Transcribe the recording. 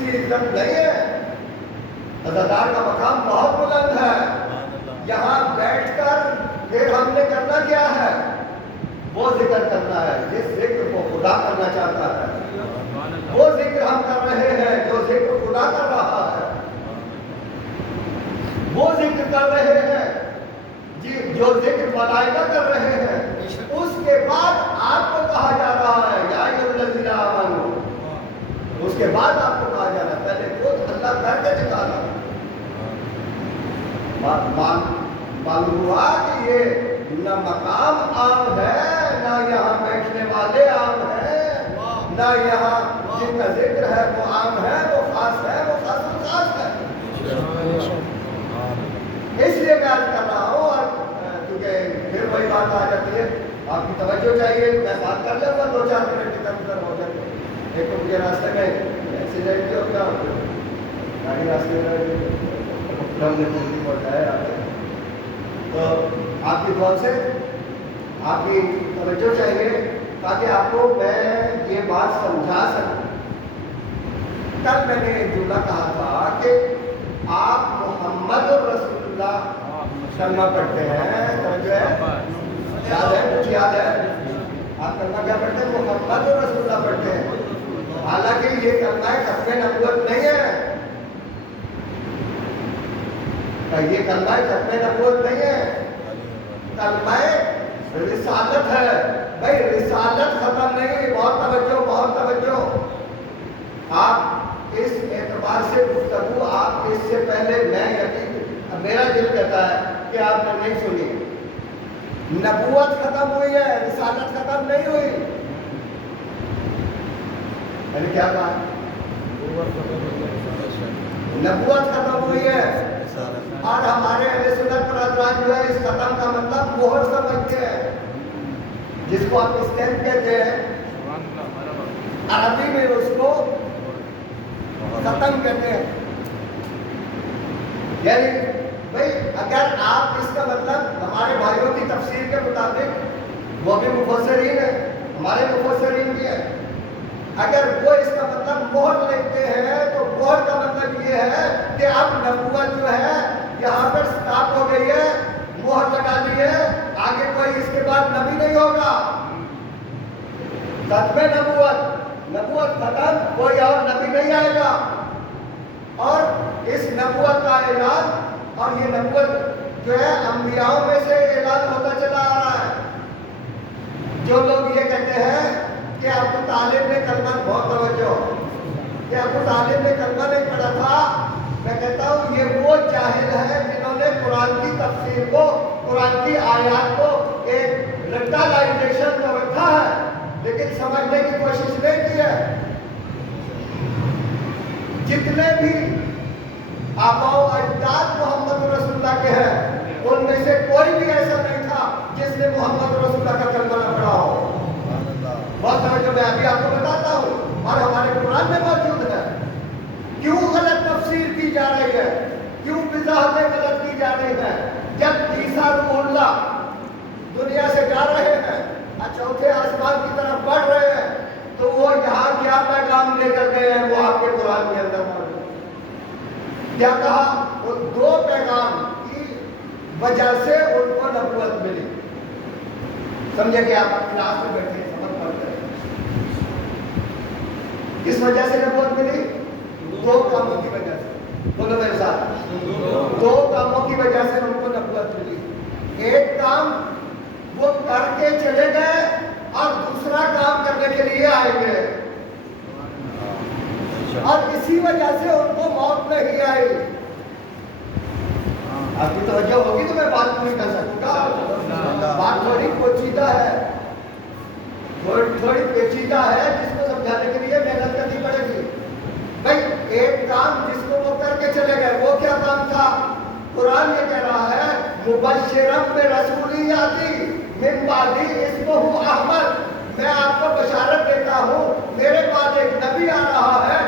سی عزت نہیں ہے. عزادار کا مقام بہت بلند ہے. یہاں بیٹھ کر پھر ہم نے کرنا کیا ہے؟ وہ ذکر کرنا ہے جس ذکر کو خدا کرنا چاہتا ہے. وہ ذکر ہم کر رہے ہیں جو ذکر خدا کر رہا ہے. وہ ذکر کر رہے ہیں جو ذکر ملائکہ کر رہے ہیں. اس کے بعد آپ کو کہا جا رہا ہے یا ایھا الذین آمنوا. اس کے بعد آپ کو کہا جا رہا ہے. پہلے خود اللہ کر کے نکالا. معلوم ہوا کہ یہ نہ مقام عام ہے، نہ یہاں بیٹھنے والے عام ہیں، نہ یہاں جن کا ذکر ہے وہ عام ہے، وہ خاص ہے، وہ خاص الخاص ہے. اس لیے میں عرض کر رہا ہوں. اور کیونکہ پھر وہی بات آ جاتی ہے، آپ کی توجہ چاہیے. میں بات کر لوں گا 2-4 منٹ کی ادھر ہو جائے. ایک تو مجھے راستے میں ایکسیڈنٹ ہو گیا، گاڑی راستے میں ہم نے پوری پہنچایا. تو آپ کی دعا سے آپ کی توجہ چاہیے تاکہ آپ کو میں یہ بات سمجھا سکوں. کل میں نے جملہ کہا تھا کہ آپ محمد رسول اللہ کلمہ پڑھتے ہیں. توجہ ہے؟ یاد ہے؟ کچھ یاد ہے؟ آپ کلمہ کیا پڑھتے ہیں؟ محمد رسول اللہ پڑھتے ہیں. حالانکہ یہ کلمہ ختم نبوت نہیں ہے. یہ کلمہ ختم نبوت نہیں ہے، کلمہ رسالت ہے. بھائی رسالت ختم نہیں. بہت توجہ، بہت توجہ. آپ اس اعتبار سے گفتگو آپ اس سے پہلے میں یقین میرا دل کہتا ہے کہ آپ نے نہیں سنی. نبوت ختم ہوئی ہے، رسالت ختم نہیں ہوئی. میں نے کیا کہا؟ نبوت ختم ہوئی ہے. اور ہمارے اہل سنت پر حضرات جو ہے اس ختم کا مطلب مہر سمجھتے ہیں، جس کو آپ اسٹیمپ کہتے ہیں. عربی میں اس کو ختم کہتے ہیں. یعنی بھائی اگر آپ اس کا مطلب ہمارے بھائیوں کی تفسیر کے مطابق، وہ بھی مفسرین ہیں، ہمارے مفسرین بھی ہیں، اگر وہ اس کا مطلب مہر لیتے ہیں تو مہر کا مطلب یہ ہے کہ اب نبوت جو ہے یہاں پر سٹاپ ہو گئی ہے، مہر لگا دی ہے، آگے کوئی اس کے بعد نبی نہیں ہوگا. ختم نبوت ختم، کوئی اور نبی نہیں آئے گا. اور اس نبوت کا اعلان، اور یہ نبوت جو ہے انبیاءوں میں سے اعلان ہوتا چلا آ رہا ہے. جو لوگ یہ کہتے ہیں کہ ابو طالب نے کلمہ، بہت توجہ، کہ ابو طالب نے کلمہ نہیں پڑھا تھا، میں کہتا ہوں یہ وہ جاہل ہیں جنہوں نے قرآن کی تفسیر کو، قرآن کی آیات کو ایک رٹالائزیشن کو رکھا ہے لیکن سمجھنے کی کوشش نہیں کی ہے. جتنے بھی آباء و اجداد محمد رسول اللہ کے ہیں ان میں سے کوئی بھی ایسا نہیں تھا جس نے محمد رسول اللہ کا کلمہ نہ پڑھا ہو. بہت توجہ، میں ابھی آپ کو بتاتا ہوں اور ہمارے قرآن میں موجود ہے. کیوں غلط تفسیر کی جا رہی ہے؟ کیوں وضاحتیں غلط کی جا رہی ہیں؟ جب عیسیٰ روح اللہ دنیا سے جا رہے ہیں، چوتھے آسمان کی طرف بڑھ رہے ہیں، تو وہ یہاں کیا پیغام لے کر گئے ہیں؟ وہ آپ کے قرآن کے اندر موجود ہے. کیا کہا؟ وہ 2 پیغام کی وجہ سے ان کو نبوت ملی. سمجھے کہ آپ کلاس میں بیٹھے سبق پڑھ رہے ہیں، کس وجہ سے نبوت ملی؟ 2 کاموں کی وجہ سے. بولو میرے ساتھ، 2 کاموں کی وجہ سے ان کو نبوت ملی. ایک کام وہ کر کے چلے گئے اور دوسرا کام کرنے کے لیے آئے گئے، اور اسی وجہ سے ان کو موت نہیں آئی. آپ کی توجہ ہوگی تو میں بات نہیں کر سکوں گا. بات تھوڑی پیچیدہ ہے، تھوڑی پیچیدہ ہے، جس کو سمجھانے کے لیے محنت کرنی پڑے گی. بھائی ایک کام جس کو وہ کر کے چلے گئے، وہ کیا کام تھا؟ قرآن یہ کہہ رہا ہے مبشرم برسول یاتی من بعدی اسمہ احمد. میں آپ کو بشارت دیتا ہوں میرے بعد ایک نبی آ رہا ہے